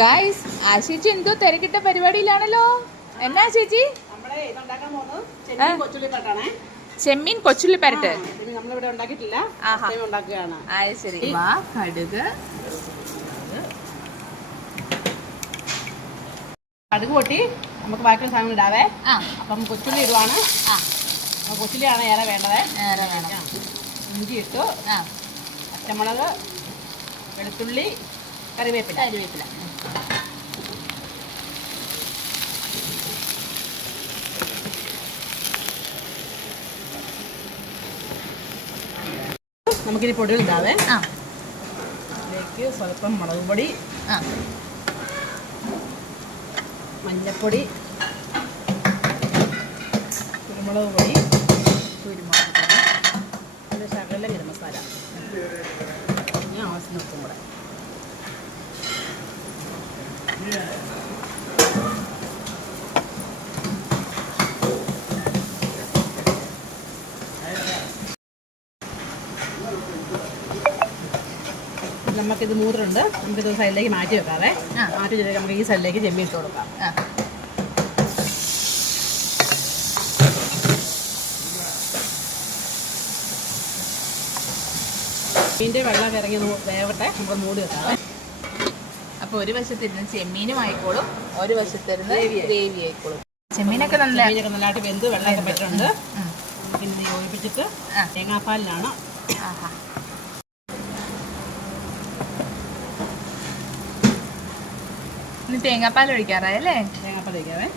Guys ചേച്ചി എന്തോ തിരക്കിട്ട പരിപാടിയിലാണല്ലോ. എന്നാ ചേച്ചി? ചെമ്മീൻ കൊച്ചുള്ളി പരട്ട്. ശരി. കടുക് കടുക് പൊട്ടി നമുക്ക് ബാക്കിയുള്ള സാധനം ഇടാവേ. അപ്പം കൊച്ചുള്ളി ഇടുവാണ്. കൊച്ചുള്ളിയാണ് ഏറെ വേണ്ടത്. ഇഞ്ചി ഇട്ടു, പച്ചമുളക്, വെളുത്തുള്ളി, കറിവേപ്പില. നമുക്കിനി പൊടികൾ ഇടാവേ. ഇതിലേക്ക് സ്വല്പം മുളക് പൊടി, മഞ്ഞൾപ്പൊടി, കുരുമുളക് പൊടി, പിന്നെ ശകലം ഗരം മസാല, പിന്നെ ആവശ്യത്തിന് ഉപ്പും കൂടെ. നമുക്കിത് മൂന്നുണ്ട്. നമുക്കിത് സൈഡിലേക്ക് മാറ്റി വെക്കാവേ. മാറ്റി വെച്ചിട്ട് നമുക്ക് ഈ സൈഡിലേക്ക് ചെമ്മീൻ ഇട്ട് കൊടുക്കാം. മീൻ്റെ വെള്ളം ഇറങ്ങി വേവട്ടെ, നമുക്ക് മൂടി വെക്കാം. അപ്പോൾ ഒരു വശത്തിരുന്ന് ചെമ്മീനും ആയിക്കോളും, ഒരു വശത്തിരുന്ന് ഗ്രേവി ആയിക്കോളും. ചെമ്മീനൊക്കെ നല്ലതായിട്ട് വെന്ത് വെള്ളമൊക്കെ പറ്റുന്നുണ്ട്. നമുക്കിനി യോജിപ്പിച്ചിട്ട് തേങ്ങാപ്പാലിലാണ്. ഇനി തേങ്ങാപ്പാൽ ഒഴിക്കാറായല്ലേ? തേങ്ങാപ്പാൽ ഒഴിക്കാവേ.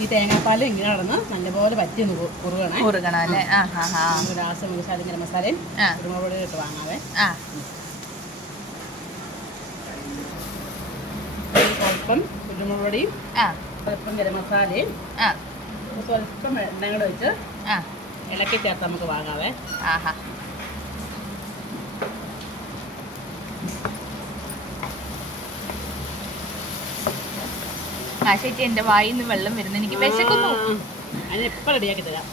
ഈ തേങ്ങാപ്പാൽ ഇങ്ങനെ നടന്ന് നല്ലപോലെ പറ്റി കുറുകണം അല്ലേ? ലാസ്റ്റ് മസാല ഗരം മസാലയും കുരുമുളക് പൊടി ഇട്ട് വാങ്ങാവേ. സ്വല്പം കുരുമുളക് പൊടിയും സ്വല്പം ഗരം മസാലയും സ്വല്പം എണ്ണ കൂടെ വെച്ച് ഇളക്കി ചേർത്ത് നമുക്ക് വാങ്ങാവേ. ചേച്ചി എന്റെ വായിൽ നിന്ന് വെള്ളം വരുന്നു, എനിക്ക് വിശക്കുന്നു. അതിനെപ്പം റെഡിയാക്കി തരാം.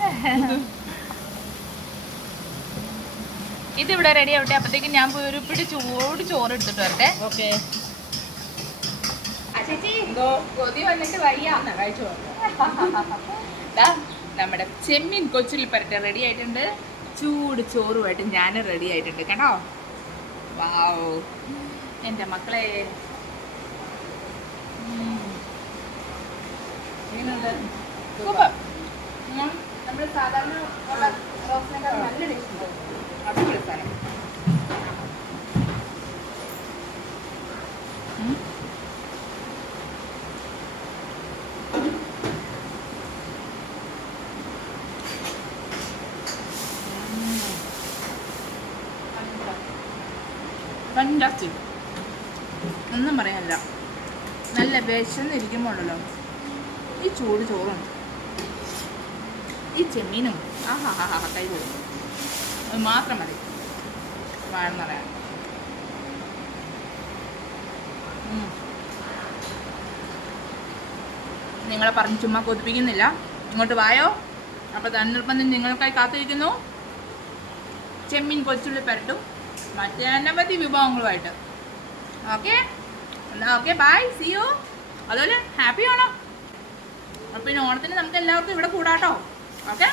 ഇതിവിടെ റെഡി ആവട്ടെ. അപ്പത്തേക്ക് ഞാൻ പോയി ഒരു പിടി ചൂട് ചോറ് എടുത്തിട്ട് വരട്ടെ. ഓക്കെ ചേച്ചി കൊതി വന്നിട്ട് വയ്യ. നമ്മുടെ ചെമ്മീൻ കൊച്ചുള്ളി പരട്ട് റെഡി ആയിട്ടുണ്ട്. ചൂട് ചോറുമായിട്ട് ഞാൻ റെഡി ആയിട്ടുണ്ട് കേട്ടോ. വാവ് എൻ്റെ മക്കളെ, നമ്മൾ സാധാരണ ഉള്ള റോസിനേക്കാൾ നല്ല ടേസ്റ്റ് ഉണ്ടാവും. അടിപൊളി സ്ഥലം. ഫാന്റാസ്റ്റിക്, ഒന്നും പറയാനില്ല. നല്ല വിശന്നിരിക്കുമ്പോഴല്ലോ ഈ ചൂട് ചോറും ഈ ചെമ്മീനും കൈ കൊടുക്കും. അത് മാത്രം മതി വേണമെന്നറിയാം. നിങ്ങളെ പറഞ്ഞ് ചുമ്മാ കൊതിപ്പിക്കുന്നില്ല, ഇങ്ങോട്ട് വായോ. അപ്പോൾ തന്നിർപ്പം നിങ്ങൾക്കായി കാത്തിരിക്കുന്നു ചെമ്മീൻ കൊച്ചുള്ളി പരട്ടും മറ്റേ അനവധി വിഭവങ്ങളുമായിട്ട്. ഓക്കെ എന്നാൽ ഓക്കെ, ബൈ, സീ യു. അതുപോലെ ഹാപ്പി ഓണം. അപ്പം പിന്നെ ഓണത്തിന് നമുക്ക് എല്ലാവർക്കും ഇവിടെ കൂടാട്ടോ. ഓക്കെ.